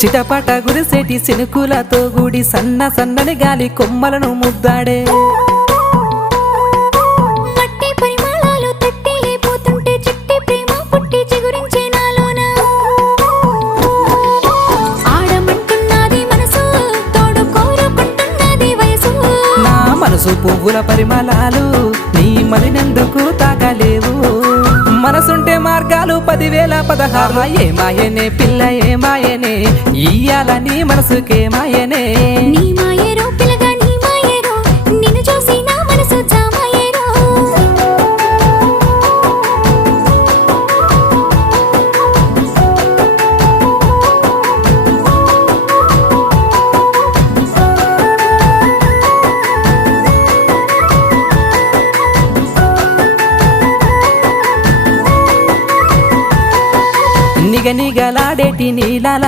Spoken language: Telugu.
చిటపట గురిసేటి సినుకులతో గుడి సన్న సన్నని గాలి కొమ్మలను ముద్దాడే మట్టి పరిమళాలు తట్టి లేపోతుంటే చిట్టి ప్రేమ పుట్టి చిగురించే నాలోన ఆడమంటున్నది మనసు తోడు కోరుకుంటున్నది వయసు నా మనసు పువ్వుల పరిమళాలు నీ మరినందుకు తాగలేవు మనసుంటే మార్గాలు 10,016 ఏమాయనే పిల్ల ఏమాయనే ఇయ్యాల నీ మనసుకేమాయనే నీ మాయేరో పిల్లగా నీ మాయేరో నిన్ను చూసి నా మనసు జామాయేరో నిగనిగలాడేటి నీలాల